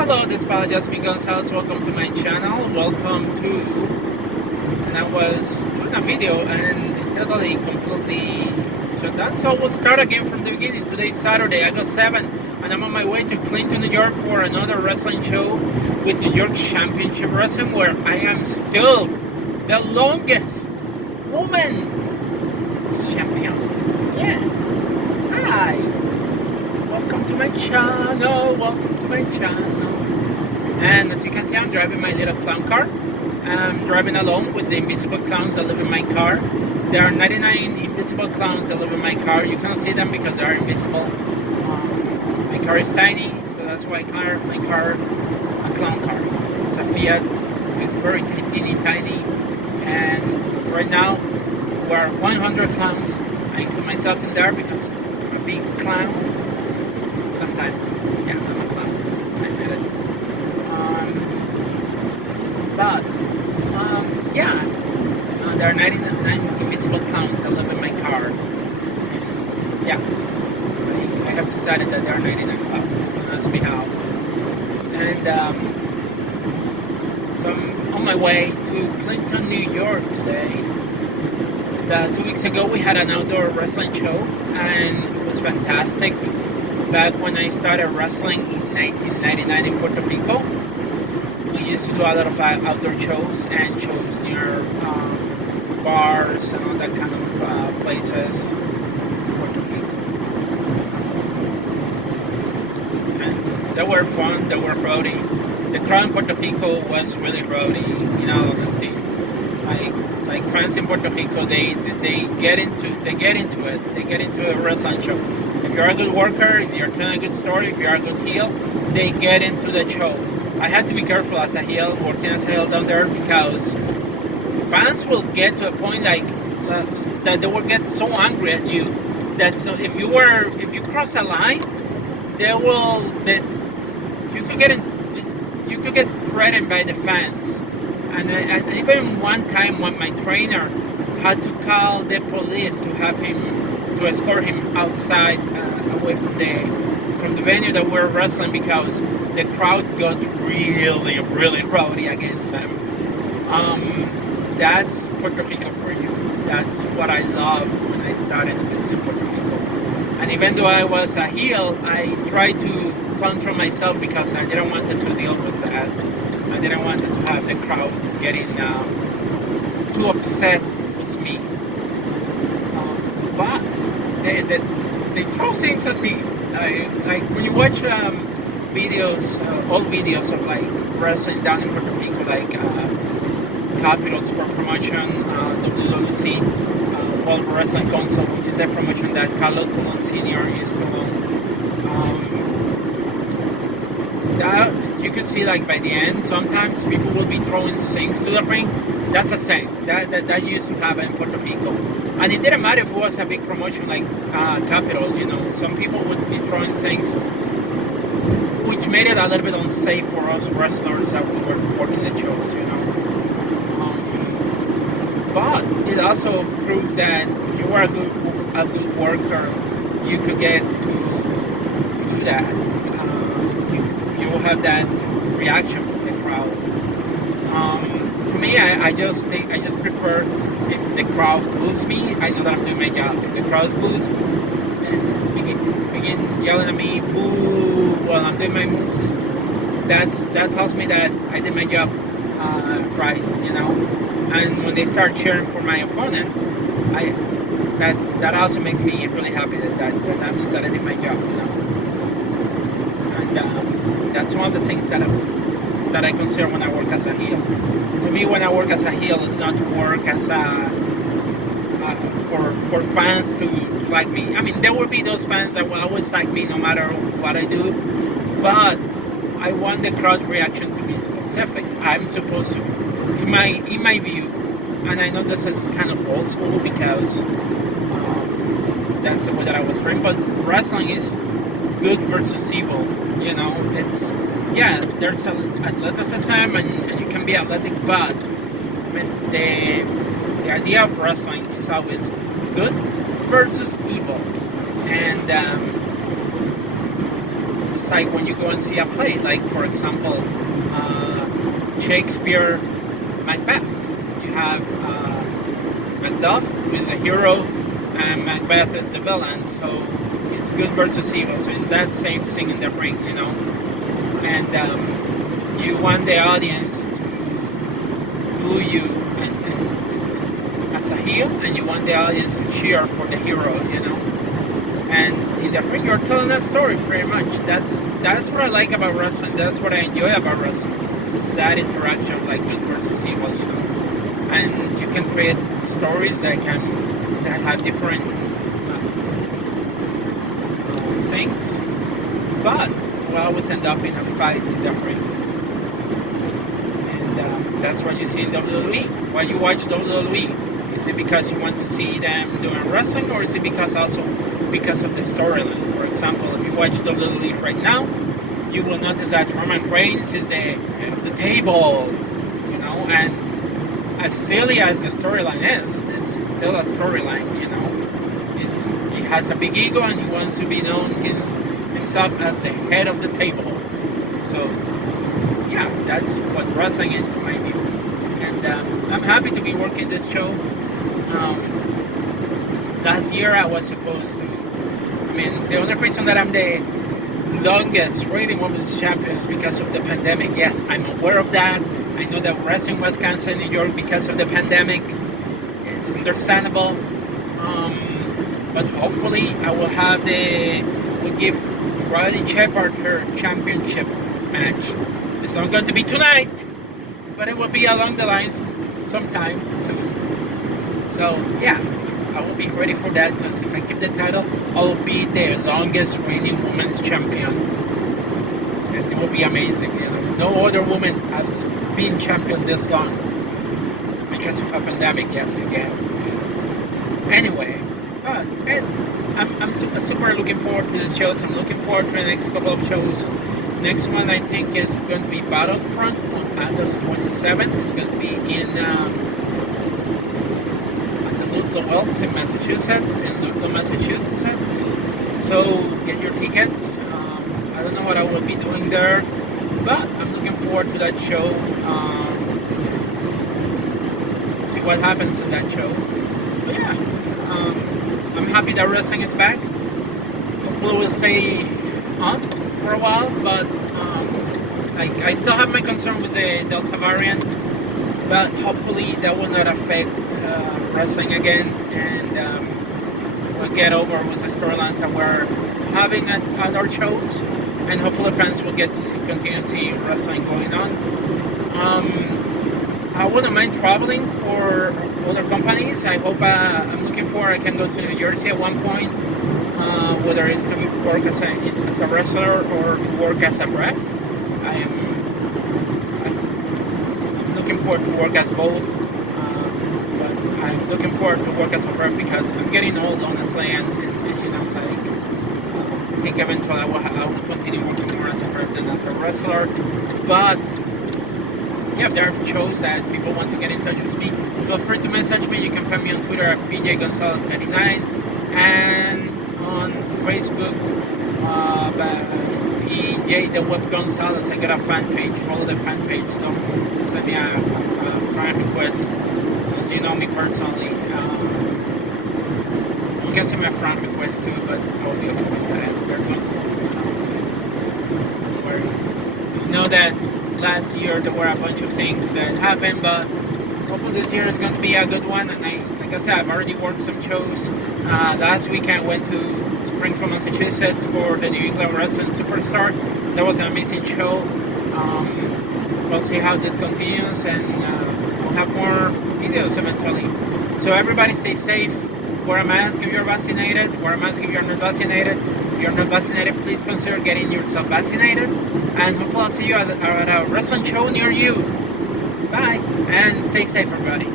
Hello, this is Jasmine Gonzalez. Welcome to my channel. Welcome to. And I was doing a video and it totally, completely shut down. So we'll start again from the beginning. Today's Saturday, August 7th, and I'm on my way to Clinton, New York for another wrestling show with New York Championship Wrestling, where I am still the longest woman champion. Yeah. Hi. Welcome to my channel. Welcome to my channel. And as you can see, I'm driving my little clown car. I'm driving alone with the invisible clowns that live in my car. There are 99 invisible clowns that live in my car. You cannot see them because they are invisible. My car is tiny, so that's why I call my car a clown car. It's a Fiat, so it's very tiny. And right now, we're 100 clowns. I include myself in there because I'm a big clown. Sometimes, yeah, I'm a clown. I admit it. Yeah, there are 99 invisible clowns that live in my car. And yes, I have decided that there are 99 clowns. Don't ask me how. And so I'm on my way to Clinton, New York today. 2 weeks ago we had an outdoor wrestling show and it was fantastic. Back when I started wrestling in 1999 in Puerto Rico, we used to do a lot of outdoor shows and shows near bars and all that kind of places. Puerto Rico. And they were fun, they were rowdy. The crowd in Puerto Rico was really rowdy, in all honesty. Like fans in Puerto Rico, they get into it. They get into a wrestling show. If you're a good worker, if you're telling a good story, if you're a good heel, they get into the show. I had to be careful as a heel, working as a heel down there, because fans will get to a point like that they will get so angry at you that if you cross a line, you could get threatened by the fans. And even one time when my trainer had to call the police to escort him outside, away from the venue that we were wrestling, because the crowd got really rowdy against him. That's Puerto Rico for you. That's what I loved when I started in business in Puerto Rico. And even though I was a heel, I tried to control myself because I didn't want to deal with that. I didn't want to have the crowd getting too upset with me. But they throw things at me. Like when you watch videos, old videos of like wrestling down in Puerto Rico, like Capital Sport Promotion, WWC, World Wrestling Council, which is a promotion that Carlos Colon Sr. used to own. That you could see, like by the end, sometimes people will be throwing things to the ring. That's a thing that used to happen in Puerto Rico, and it didn't matter if it was a big promotion like Capital. You know, some people would be throwing things, which made it a little bit unsafe for us wrestlers that we were working the shows. You know, but it also proved that if you were a good worker, you could get to do that. You will have that reaction from the crowd. To me, I just prefer if the crowd boos me, I know that I'm doing my job. If the crowd boos and begin yelling at me, boo, while I'm doing my moves, that tells me that I did my job right, you know. And when they start cheering for my opponent, that also makes me really happy. That means that I did my job, you know. And that's one of the things that I consider when I work as a heel. To me, when I work as a heel, it's not to work as for fans to like me. I mean, there will be those fans that will always like me no matter what I do, but I want the crowd reaction to be specific. I'm supposed to, in my view, and I know this is kind of old school because that's the way that I was trained, but wrestling is good versus evil. You know, it's, yeah, there's athleticism and you can be athletic, but I mean the idea of wrestling is always good versus evil, and just like when you go and see a play, like for example, Shakespeare, Macbeth. You have Macduff, who is a hero, and Macbeth is the villain. So it's good versus evil. So it's that same thing in the ring, you know. And you want the audience to boo you and as a heel, and you want the audience to cheer for the hero, you know. And in the ring, you're telling a story pretty much. That's what I like about wrestling. That's what I enjoy about wrestling. So it's that interaction, like good versus evil, you know. And you can create stories that have different things, but will always end up in a fight in the ring. And that's what you see in WWE. Why you watch WWE? Is it because you want to see them doing wrestling, or is it because of the storyline? For example, if you watch WWE right now, you will notice that Roman Reigns is the head of the table, you know, and as silly as the storyline is, it's still a storyline, you know. He has a big ego and he wants to be known himself as the head of the table. So, yeah, that's what wrestling is in my view. And I'm happy to be working this show. Last year I was supposed to, the only reason that I'm the longest reigning women's champion is because of the pandemic. Yes, I'm aware of that. I know that wrestling was canceled in New York because of the pandemic. It's understandable. But hopefully I will we'll give Riley Shepard her championship match. It's not going to be tonight, but it will be along the lines sometime soon. So yeah, I will be ready for that, because if I keep the title, I will be the longest reigning women's champion. And it will be amazing, you know. No other woman has been champion this long because of a pandemic, yes, again. Anyway, and I'm super looking forward to the shows. I'm looking forward to the next couple of shows. Next one I think is going to be Battlefront on August 27th. It's going to be in at the Ludlow Elks in Massachusetts, Massachusetts. So get your tickets. I don't know what I will be doing there, but I'm looking forward to that show. See what happens in that show. But yeah, I'm happy that wrestling is back. Hopefully we'll stay on for a while, but I still have my concern with the Delta variant, but hopefully that will not affect wrestling again, and we'll get over with the storylines that we're having at our shows, and hopefully fans will get to continue to see wrestling going on. I wouldn't mind traveling for other companies. I hope I'm looking for I can go to New Jersey at one point, whether it's to work as a wrestler or to work as a ref. I'm looking forward to work as both, but I'm looking forward to work as a ref because I'm getting old, honestly, and you know, like I think eventually I will continue working more as a ref than as a wrestler. But yeah, if there are shows that people want to get in touch with me, feel free to message me. You can find me on Twitter at PJ Gonzalez39 and on Facebook, PJ the Web Gonzalez. I got a fan page. Follow the fan page. Don't send me a friend request, as you know me personally. You can send me a friend request too, but I'll be okay with that. You know that last year there were a bunch of things that happened, but hopefully this year is going to be a good one. And like I said, I've already worked some shows. Last weekend I went to Springfield, Massachusetts for the New England Wrestling Superstar. That was an amazing show. We'll see how this continues, and we'll have more videos eventually. So everybody stay safe. Wear a mask if you're vaccinated. Wear a mask if you're not vaccinated. If you're not vaccinated, please consider getting yourself vaccinated. And hopefully I'll see you at a wrestling show near you. Bye, and stay safe, everybody.